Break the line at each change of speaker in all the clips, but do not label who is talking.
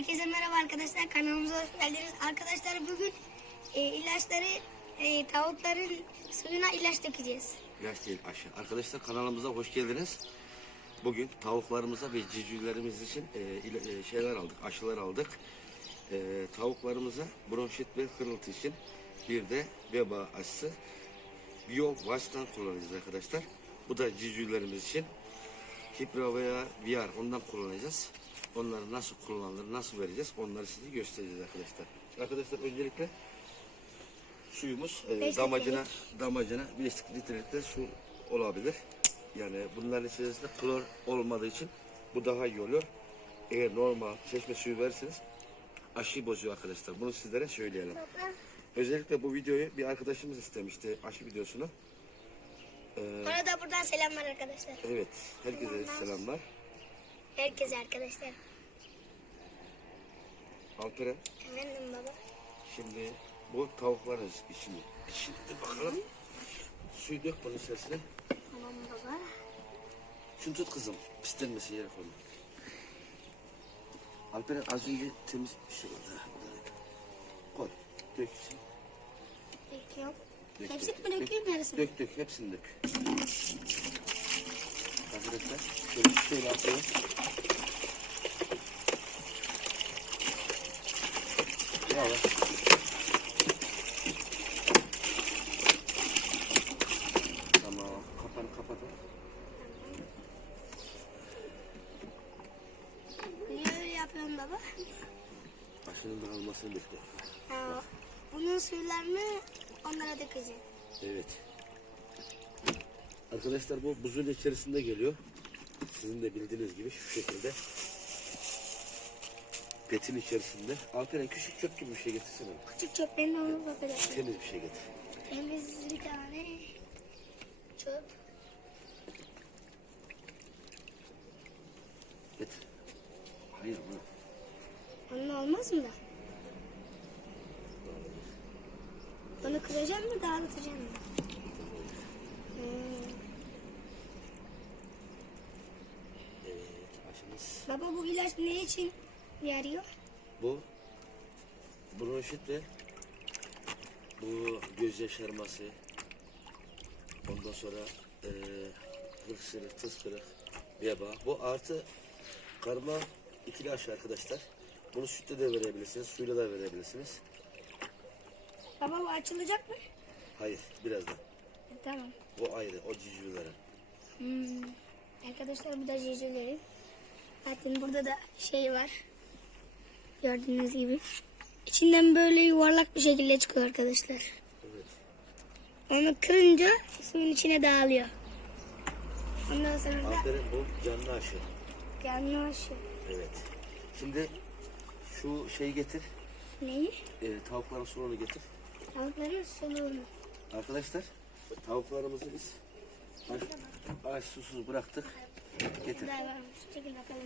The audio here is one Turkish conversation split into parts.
Herkese merhaba arkadaşlar. Kanalımıza hoş geldiniz. Arkadaşlar bugün e, ilaçları e, tavukların suyuna ilaç dökeceğiz.
İlaç değil aşı. Arkadaşlar kanalımıza hoş geldiniz. Bugün tavuklarımıza ve civcivlerimiz için e, ila- e, şeyler aldık, aşılar aldık. E, tavuklarımıza bronşit ve kırıltı için bir de veba aşısı Bio Vax'tan kullanacağız arkadaşlar. Bu da civcivlerimiz için Hipra veya VR ondan kullanacağız. Onları nasıl kullanılır, nasıl vereceğiz onları size göstereceğiz arkadaşlar. Arkadaşlar öncelikle suyumuz e, damacına damacına 5 litrelik de su olabilir. Yani bunların içerisinde klor olmadığı için bu daha iyi oluyor. Eğer normal çeşme suyu verirseniz aşıyı bozuyor arkadaşlar. Bunu sizlere söyleyelim. Özellikle bu videoyu bir arkadaşımız istemişti aşı videosunu.
Ona da buradan selamlar arkadaşlar.
Evet, herkese selamlar.
Herkese arkadaşlar.
Alperen,
Efendim baba.
şimdi bu tavukların işini. Şimdi bakalım. Suyu dök bunun içerisine.
Tamam baba.
Şunu tut kızım. Pislenmesin yere koyma. Alperen az önce temiz bir şey oldu. Koy. Dök içine.
Döküyorum.
Dök,
Hepsini
dök,
mi
dök.
dökeyim yarısını?
Dök dök hepsini dök. Arkadaşlar şöyle şöyle atıyorum. Bravo. Tamam. Kapanı kapatalım.
Niye öyle yapıyorsun baba?
Aşının dağılmasını bekle.
Ha, bunun suylarını onlara dökeceğim.
Evet. Buzun içerisinde geliyor. Sizin de bildiğiniz gibi şu şekilde. Petin içerisinde. Alperen küçük çöp gibi bir şey getirsene.
Küçük çöplerini onu bakacağım.
Temiz bir şey getir.
Temiz bir tane çöp.
Getir. Hayır bu.
Onunla olmaz mı da? Onu kıracağım mı dağıtacağım mı? Hmm.
Evet aşımız.
Baba bu ilaç ne için yarıyor?
Bu bronşit ve bu göz yaşarması. Ondan sonra eee hırsırık, tıskırık, veba. Bu artı karma ikili aşı arkadaşlar. Bunu sütle de verebilirsiniz, suyla da verebilirsiniz.
Baba bu açılacak mı?
Hayır, birazdan.
E, tamam.
Bu ayrı, o civcivlere.
Hmm. Arkadaşlar bu da civcivleri. Zaten burada da şey var. Gördüğünüz gibi. İçinden böyle yuvarlak bir şekilde çıkıyor arkadaşlar.
Evet.
Onu kırınca suyun içine dağılıyor. Ondan sonra da
Aferin bu canlı aşı.
canlı aşı.
Evet. Şimdi şu şeyi getir,
Neyi?
e, tavukların suluğunu getir.
Tavukların soluğunu.
Arkadaşlar tavuklarımızı biz aç, aç susuz bıraktık. Getir.
Varmış. Çekil bakalım.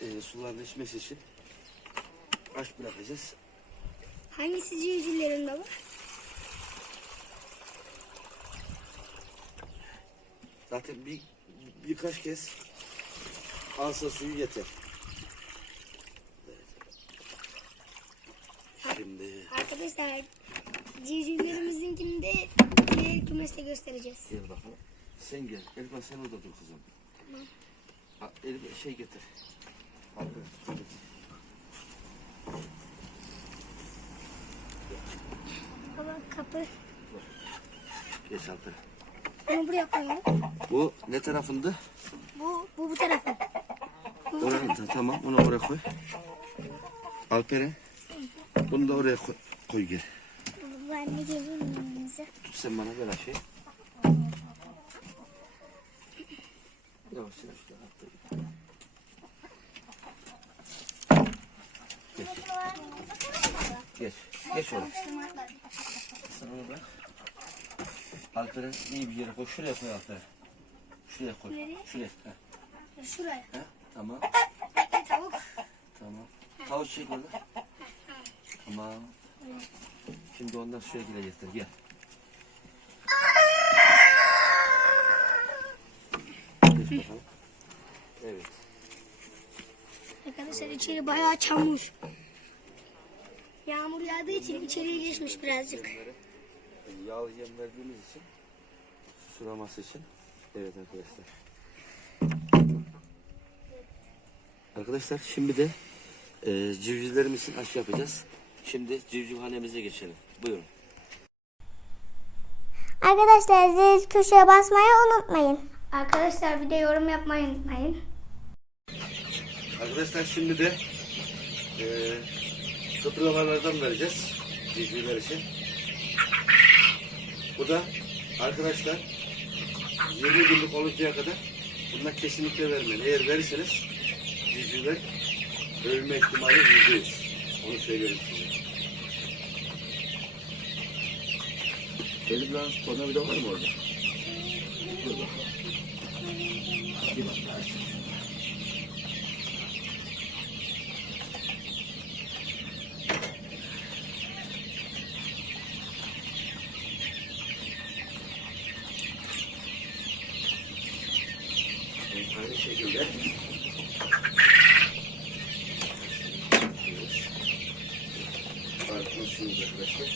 Ee, suların içmesi için aç bırakacağız.
Hangisi civcivlerin baba?
Zaten bir birkaç kez alsa suyu yeter. Evet. Şimdi
Arkadaşlar civcivlerimizinkini de diğer kümeste göstereceğiz.
gel bakalım. Sen gel. Elif'a sen orada dur kızım. Ha, Elif'e şey getir. Arkadaş su getir.
Baba kapı.
Geç Alper.
Onu buraya koyalım.
Bu ne tarafında?
Bu, bu bu tarafa.
Oraya, tamam onu oraya koy. Alper'e. Bunu da oraya koy, koy gel.
Bu anne geliyor yanımıza.
Tut sen bana ver şey. Yavaş yavaş gel. Geç. Geç. Oğlum. Sen onu bırak. Alper'e iyi bir yere koy. Şuraya koy Alper'e. Şuraya koy.
Nereye?
Şuraya. Heh.
Şuraya.
Heh. Tamam.
Bir tavuk.
Tamam. Tavuk çek orada. Tamam. Şimdi ondan suya girecekler. Gel. Geç bakalım. Evet.
Arkadaşlar içeri bayağı çamur. Yağmur yağdığı için içeriye geçmiş birazcık.
Yağlı yem verdiğimiz için sulaması için. Evet arkadaşlar. Arkadaşlar şimdi de e, civcivlerimiz için aşı yapacağız. Şimdi civcivhanemize geçelim. Buyurun.
Arkadaşlar zil tuşuna basmayı unutmayın.
Arkadaşlar bir de yorum yapmayı unutmayın.
Arkadaşlar şimdi de e, kıpırlamalardan vereceğiz civcivler için. Bu da arkadaşlar 20 günlük oluncaya kadar bunlar kesinlikle vermeyin. Eğer verirseniz civcivler ölme ihtimali yüzdeyiz. Onu söylüyorum size. Elim lan tornavida var mı orada? Bakalım. Bir bak. Aynı şekilde Farkındasınız arkadaşlar.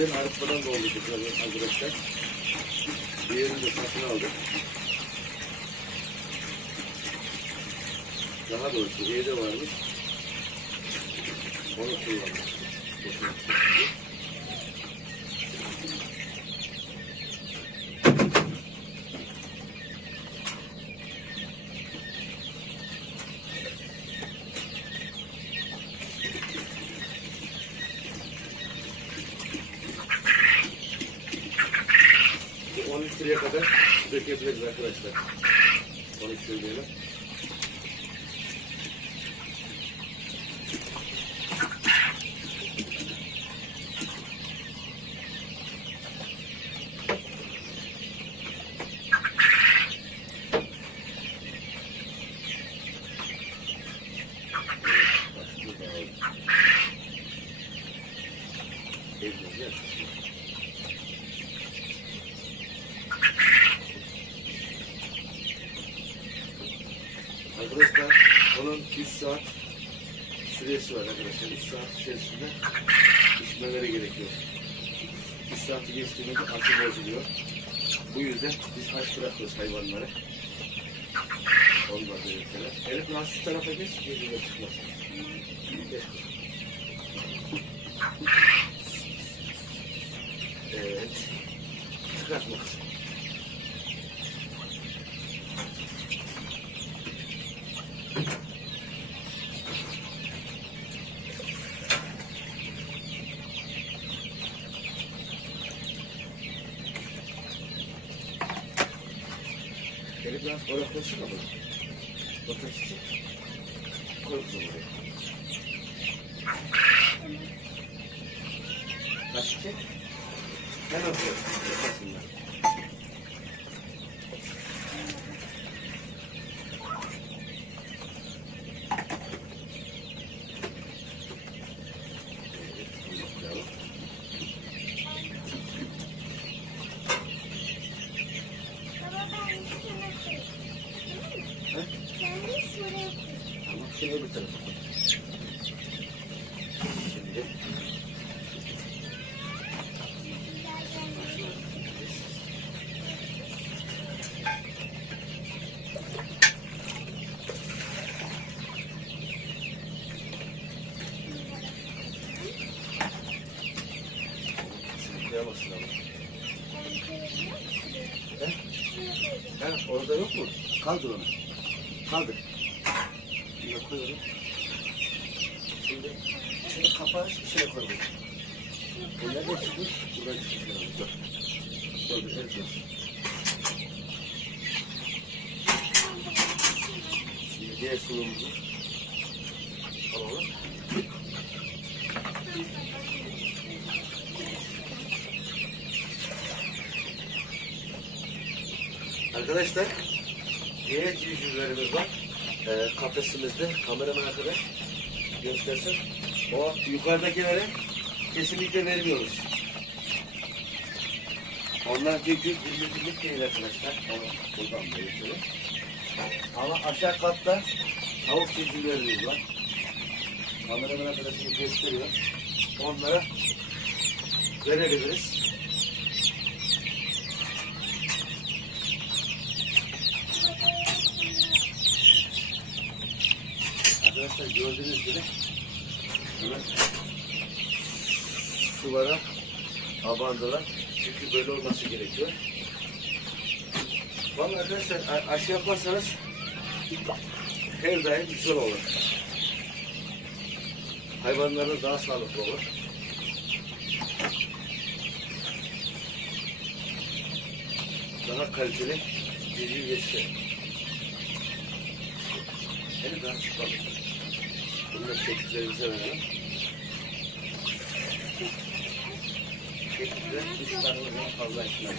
Evden arıtmadan doldurduk arkadaşlar. Diğerini de satın aldık. Daha doğrusu evde varmış. Onu kullandık. Boşuna tuttuk. Bu 10 litreye kadar dökebiliriz arkadaşlar. Onu söyleyelim. Evimizde Arkadaşlar onun 3 saat süresi var arkadaşlar. 3 saat içerisinde pişmeleri gerekiyor. 3 saati geçtiğinde de acı bozuluyor. Bu yüzden biz aç bırakıyoruz hayvanları. Onlar belirteler. Elif lan şu tarafa geç, geliyor çıkmasın. Geç. Evet. Çıkartma kızım. Oraya koysana bunu. Bakın. Koy kızım oraya. Kaç çiçek? Hemen koy. Yapasınlar. Tamam, şimdi öbür tarafa koy. Şimdi Sınıflayamazsın ama. He? He, orada yok mu? Kaldır onu. Kaldır. Şuraya koyalım. Şimdi şunu kapağı şuraya koy. bunu. Bu nerede çıkmış? Buradan çıkmış herhalde. Dur. Dur dur. Şimdi diğer sulumuzu Arkadaşlar diğer civcivlerimiz var. Ee, kafesimizde kameraman arkadaş göstersin. O yukarıdakilere kesinlikle vermiyoruz. Onlar bir gün birbirini değil arkadaşlar. Onu buradan belirtiyor. Ama aşağı katta tavuk civcivlerimiz var. Kameraman arkadaşımız gösteriyor. Onlara verebiliriz. Arkadaşlar gördüğünüz gibi hemen sulara abandılar. Çünkü böyle olması gerekiyor. Vallahi arkadaşlar aşı yaparsanız her daim güzel olur. Hayvanların daha sağlıklı olur. Daha kaliteli civciv yetişir. Henüz daha çıkmadı. Bunu da kekiklerimize verelim. Kekikler üç taneden fazla içine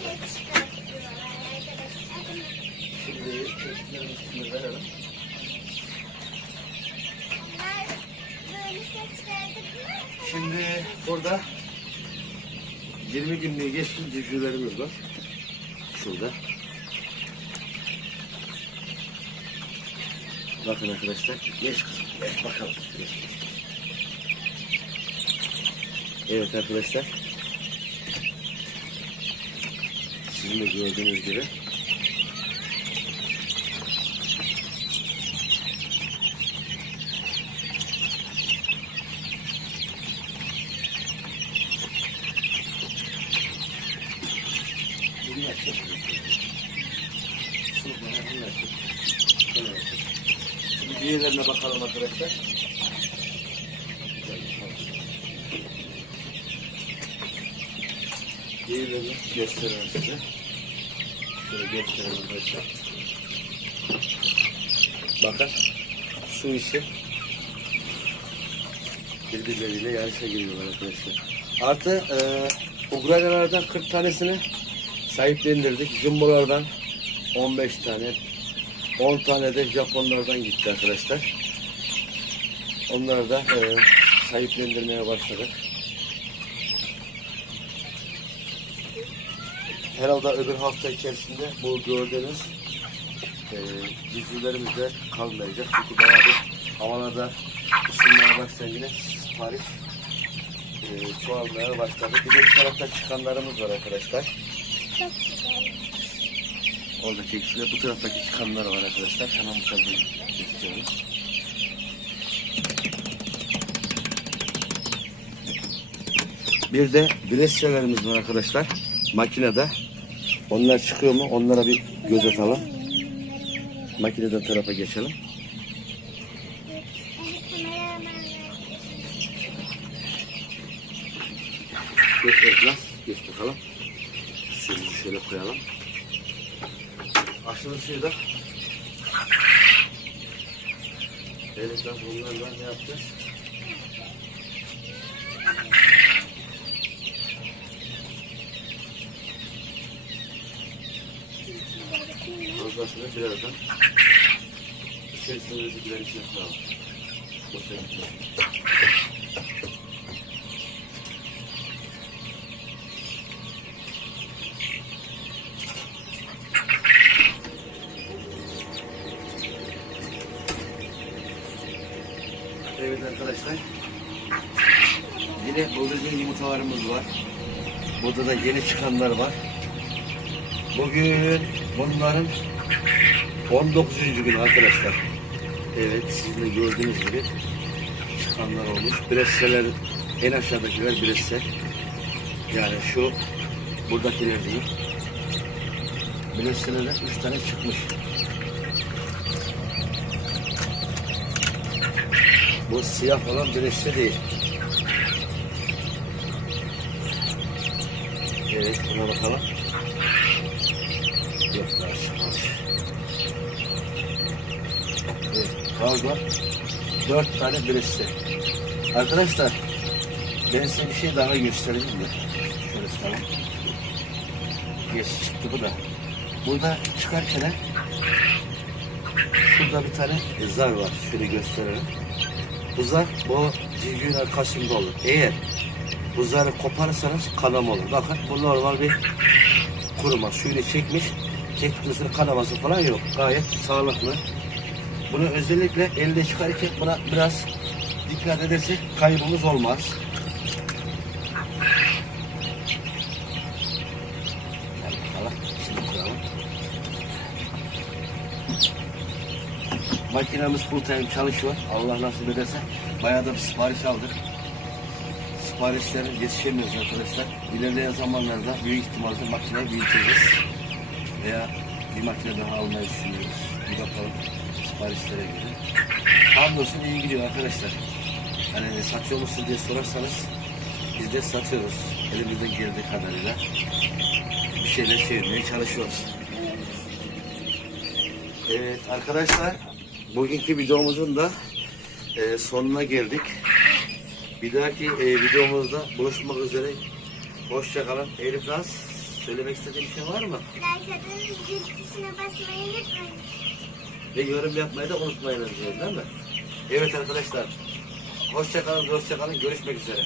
Şimdi kekiklerimizin verelim. Şimdi burada 20 günlüğü geçkin civcivlerimiz var. Şurada. Bakın arkadaşlar. Geç kızım. Geç bakalım. Geç. Evet arkadaşlar. Sizin de gördüğünüz gibi. Bunu yapacak. Şunu yapacak. Şunu yapacak. Şimdi diğerlerine bakalım arkadaşlar. Diğerlerini gösterelim size. Şöyle gösterelim arkadaşlar. Bakın su işi birbirleriyle yarışa giriyorlar arkadaşlar. Artı e, Ukraynalardan 40 tanesini sahiplendirdik. Jumbolardan 15 tane, 10 tane de Japonlardan gitti arkadaşlar. Onları da e, sahiplendirmeye başladık. Herhalde öbür hafta içerisinde bu gördüğünüz e, civcivlerimiz de kalmayacak. Çünkü bayağı bir havalarda ısınmaya başlayınca sipariş e, çoğalmaya başladı. Bir de bu tarafta çıkanlarımız var arkadaşlar.
Çok güzel.
Oradaki ikisi bu taraftaki çıkanlar var arkadaşlar. Hemen bu tarafa gösteriyorum. Bir de bilesçelerimiz var arkadaşlar. Makinede. Onlar çıkıyor mu? Onlara bir göz atalım. Makineden tarafa geçelim. Geç Erklas. Geç bakalım. Şöyle şöyle koyalım. Aşırı suyu da ben bunlarla ne yapacağız? Fazlasını birazdan içerisine özürlerin içine koyalım. Boşa gitme. Evet arkadaşlar. Yine yumurtalarımız var. Burada da yeni çıkanlar var. Bugün bunların 19. gün arkadaşlar. Evet sizin de gördüğünüz gibi çıkanlar olmuş. Bresseler en aşağıdakiler bresse. Yani şu buradakiler değil. Bresselerden 3 tane çıkmış. Bu siyah olan birisi değil. Evet buna bakalım. Yok daha çıkmamış. Evet kaldı. Dört tane birisi. Arkadaşlar ben size bir şey daha göstereyim de. Şöyle tamam. Geç çıktı bu da. Burada çıkarken şurada bir tane zar var. Şöyle gösterelim. Bu zar bu civcivin arkasında olur. Eğer bu zarı koparırsanız kanama olur. Bakın bu normal bir kuruma. Suyunu çekmiş. Sonra kanaması falan yok. Gayet sağlıklı. Bunu özellikle elde çıkarırken buna biraz dikkat edersek kaybımız olmaz. Makinemiz full time çalışıyor. Allah nasip ederse. Bayağı da bir sipariş aldık. Siparişlere yetişemiyoruz arkadaşlar. İlerleyen zamanlarda büyük ihtimalle makineyi büyüteceğiz. Veya bir makine daha almayı düşünüyoruz. Bir bakalım siparişlere göre. Hamdolsun iyi gidiyor arkadaşlar. Hani satıyor musun diye sorarsanız biz de satıyoruz. Elimizden geldiği kadarıyla bir şeyler çevirmeye çalışıyoruz. Evet arkadaşlar bugünkü videomuzun da e, sonuna geldik. Bir dahaki e, videomuzda buluşmak üzere. Hoşça kalın. Elif Naz söylemek istediğin bir şey var mı?
Like atın, zil tuşuna basmayı unutmayın.
Ve yorum yapmayı da unutmayın değil mi? Evet arkadaşlar. Hoşça kalın, hoşça kalın. Görüşmek üzere.